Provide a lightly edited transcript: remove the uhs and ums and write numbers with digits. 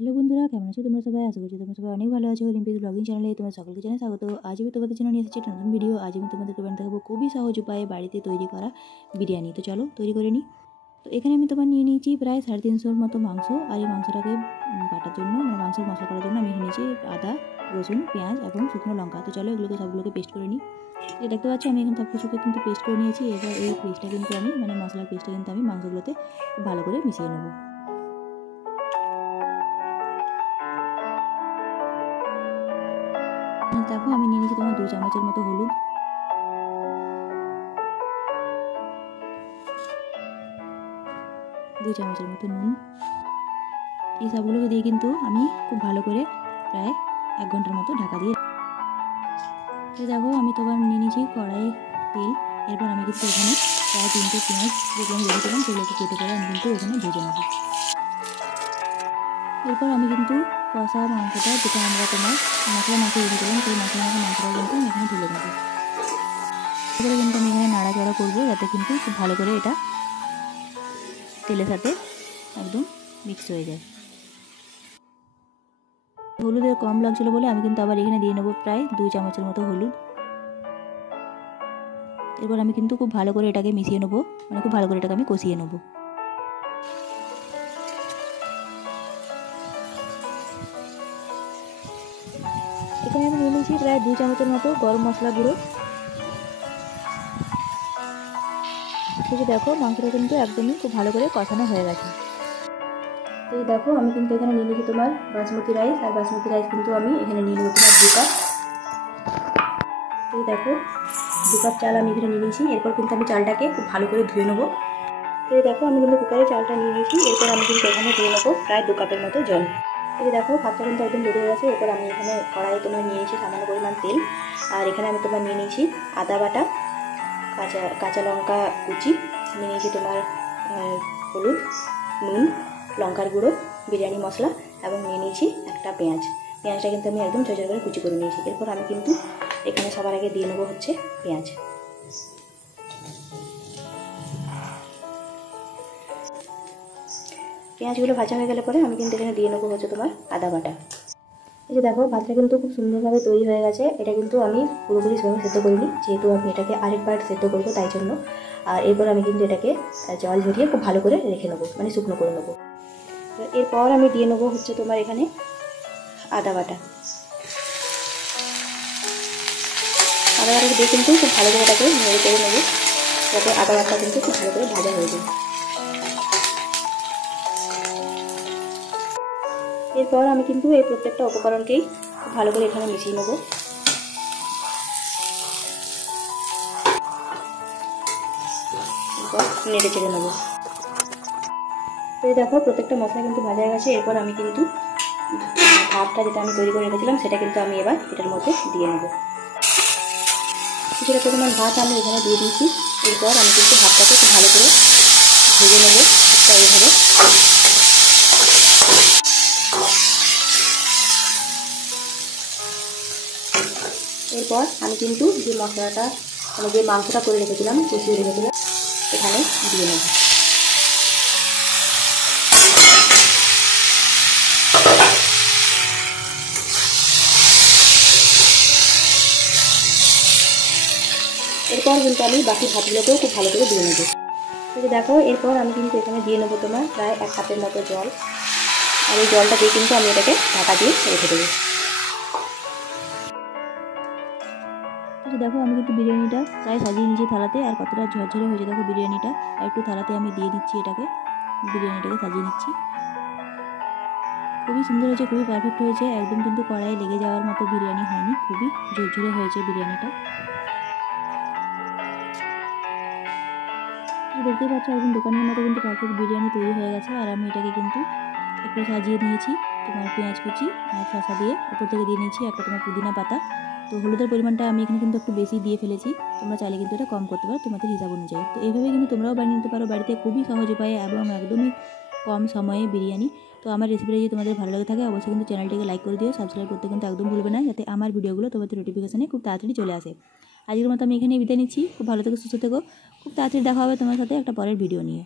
Hello বন্ধুরা, কেমন আছো তোমরা সবাই? আশা করছি তোমরা সবাই অনেক ভালো আছো। রিম্পিস ব্লগিং চ্যানেলে তোমার সকলকে জানাই স্বাগত। আজ আমি তোমাদের জন্য নিয়ে এসেছি একটা নতুন ভিডিও। আজ আমি তোমাদেরকে বানিয়ে দেখাবো খুবই সহজ উপায়ে বাড়িতে তৈরি করা বিরিয়ানি। তো চলো তৈরি করে নিই। তো এখানে আমি তোমার নিয়ে নিয়েছি প্রায় 350 মতো মাংস। আর এই মাংসটাকে বাটার জন্য মাংসের মশলা করার জন্য আমি নিয়েছি আদা, রসুন, পেঁয়াজ এবং শুকনো লঙ্কা। তো চলো সবগুলোকে পেস্ট করে নিই। দেখতে পাচ্ছ আমি এখন সব কিছুকে কিন্তু পেস্ট করে নিয়েছি। এবার এই পেস্টটা কিন্তু আমি মশলার পেস্টটা কিন্তু আমি মাংসগুলোতে খুব ভালো করে মিশিয়ে নেবো। দেখো আমি নিয়ে নিয়েছি তোমার 2 চামচের মতো হলুদ, 2 চামচের মতো নুন। এই সবগুলোকে দিয়ে কিন্তু আমি খুব ভালো করে প্রায় 1 ঘন্টার মতো ঢাকা দিয়ে। দেখো আমি তোমার নিয়ে নিয়েছি কড়াই তেল। এরপর আমি কিন্তু এখানে প্রায় 3টে পেঁয়াজ যেগুলো আমি রেখেছিলাম সেগুলোকে কেটে করে আমি কিন্তু এখানে ভেজে নেব। এরপর আমি কিন্তু কষা মাংসটা যেটা আমরা তোমার মশলা মাখিয়ে রেখেছিলাম সেই মশলা মাংসটা কিন্তু আমি এখানে ঢেলে নেব। এবারে কিন্তু আমি এখানে নাড়াচাড়া করবো যাতে কিন্তু খুব ভালো করে এটা তেলের সাথে একদম মিক্স হয়ে যায়। হলুদের কম লাগছিলো বলে আমি কিন্তু আবার এখানে দিয়ে নেবো প্রায় 2 চামচের মতো হলুদ। এরপর আমি কিন্তু খুব ভালো করে এটাকে মিশিয়ে নেবো, খুব ভালো করে এটাকে আমি কষিয়ে নেবো। এখানে আমি নিয়ে নিয়েছি প্রায় 2 চামচের মতো গরম মশলা গুঁড়ো। দেখো মাংসটা কিন্তু একদমই খুব ভালো করে কষানো হয়ে গেছে। তো দেখো আমি কিন্তু এখানে নিয়ে নিয়েছি তোমার বাসমতি রাইস। আর বাসমতি রাইস কিন্তু আমি এখানে নিয়ে নেবো তোমার 2 কাপ। তো দেখো 2 কাপ চাল আমি এখানে নিয়ে নিয়েছি। এরপর কিন্তু আমি চালটাকে খুব ভালো করে ধুয়ে নেবো। তো দেখো আমি কিন্তু কুকারে চালটা নিয়ে নিয়েছি। এরপর আমি কিন্তু এখানে দিয়ে নেবো প্রায় 2 কাপের মতো জল। এই দেখো ভাতটা কিন্তু একদম রেডি হয়ে গেছে। এরপর আমি এখানে কড়াইয়ে তোমার নিয়ে নিয়েছি সামান্য পরিমাণ তেল। আর এখানে আমি তোমার নিয়ে নিয়েছি আদা বাটা, কাঁচা লঙ্কা কুচি, নিয়ে নিয়েছি তোমার হলুদ, নুন, লঙ্কার গুঁড়ো, বিরিয়ানি মশলা এবং নিয়ে নিয়েছি একটা পেঁয়াজটা কিন্তু আমি একদম ছোটো করে কুচি করে নিয়েছি। এরপর আমি কিন্তু এখানে সবার আগে দিয়ে নেবো হচ্ছে পেঁয়াজগুলো ভাজা হয়ে গেলে পরে আমি কিন্তু এখানে দিয়ে নেবো হচ্ছে তোমার আদা বাটা। এই যে দেখো ভাতটা কিন্তু খুব সুন্দরভাবে তৈরি হয়ে গেছে। এটা কিন্তু আমি পুরোপুরি সময় সেদ্ধ করিনি, যেহেতু আমি এটাকে আরেকবার সেদ্ধ করবো তাই জন্য। আর এরপর আমি কিন্তু এটাকে জল ঝরিয়ে খুব ভালো করে রেখে নেবো, শুকনো করে নেবো। এরপর আমি দিয়ে নেবো হচ্ছে তোমার এখানে আদা বাটা দিয়ে কিন্তু খুব ভালো করে এটাকে নেড়ে করে নেবো, যাতে আদা বাটা কিন্তু খুব ভালো করে ভাজা হয়ে যায়। এরপর আমি কিন্তু এই প্রত্যেকটা উপকরণকেই খুব ভালো করে এখানে মিশিয়ে নেবো। এরপর নেড়ে চেড়ে নেবো। তো দেখো প্রত্যেকটা মশলা কিন্তু ভাজা হয়ে গেছে। এরপর আমি কিন্তু ভাতটা যেটা আমি তৈরি করে রেখেছিলাম সেটা কিন্তু আমি এবার এটার মধ্যে দিয়ে নেবো। কিছুটা পরিমাণ ভাত আমি এখানে দিয়ে দিয়েছি। এরপর আমি কিন্তু ভাতটাকে খুব ভালো করে ভেজে নেবো এইভাবে। এরপর আমি কিন্তু যে মশলাটা যে মাংসটা করে রেখেছিলাম, কষিয়ে রেখেছিলাম, এখানে দিয়ে নেব। এরপর কিন্তু আমি বাকি ভাতগুলোকেও খুব ভালো করে দিয়ে নেবো। দেখো এরপর আমি কিন্তু এখানে দিয়ে নেবো তোমার প্রায় 1 কাপের মতো জল। আর এই জলটা দিয়ে কিন্তু আমি এটাকে ঢাকা দিয়ে রেখে দেবো। দেখো আমি কিন্তু বিরিয়ানিটা প্রায় সাজিয়ে নিয়েছি থালাতে। আর কতটা ঝরঝরে হয়েছে দেখো বিরিয়ানিটা। আর একটু থালাতে আমি দিয়ে দিচ্ছি এটাকে, বিরিয়ানিটাকে সাজিয়ে নিচ্ছি। খুবই সুন্দর হয়েছে, খুবই পারফেক্ট হয়েছে। একদম কিন্তু কড়াই লেগে যাওয়ার মতো বিরিয়ানি হয়নি, খুবই ঝরঝরে হয়েছে বিরিয়ানিটা। দেখতেই পাচ্ছ একদম দোকানের মতো কিন্তু পারফেক্ট বিরিয়ানি তৈরি হয়ে গেছে। আর আমি এটাকে কিন্তু একটু সাজিয়ে নিয়েছি তোমার পেঁয়াজ কুচি আর শসা দিয়ে। উপর থেকে দিয়ে নিয়েছি একটা তোমার পুদিনা পাতা। তো হলুদের পরিমাণটা আমি এখানে কিন্তু একটু বেশি দিয়ে ফেলেছি, তোমরা চাইলে কিন্তু এটা কম করতে পারো তোমাদের হিসাব অনুযায়ী। তো এইভাবে কিন্তু তোমরাও বানিয়ে নিতে পারো বাড়িতে, খুবই সহজ উপায়ে এবং একদমই কম সময়ে বিরিয়ানি। তো আমার রেসিপিটা যদি তোমাদের ভালো লাগে থাকে অবশ্যই কিন্তু চ্যানেলটিকে লাইক করে দিও, সাবস্ক্রাইব করতে কিন্তু একদম ভুলবে না, যাতে আমার ভিডিওগুলো তোমাদের নোটিফিকেশানে খুব তাড়াতাড়ি চলে আসে। আজকের মতো আমি এখানে বিদায় নিচ্ছি। খুব ভালো থেকো, সুস্থ থেকো। খুব তাড়াতাড়ি দেখা হবে তোমার সাথে একটা পরের ভিডিও নিয়ে।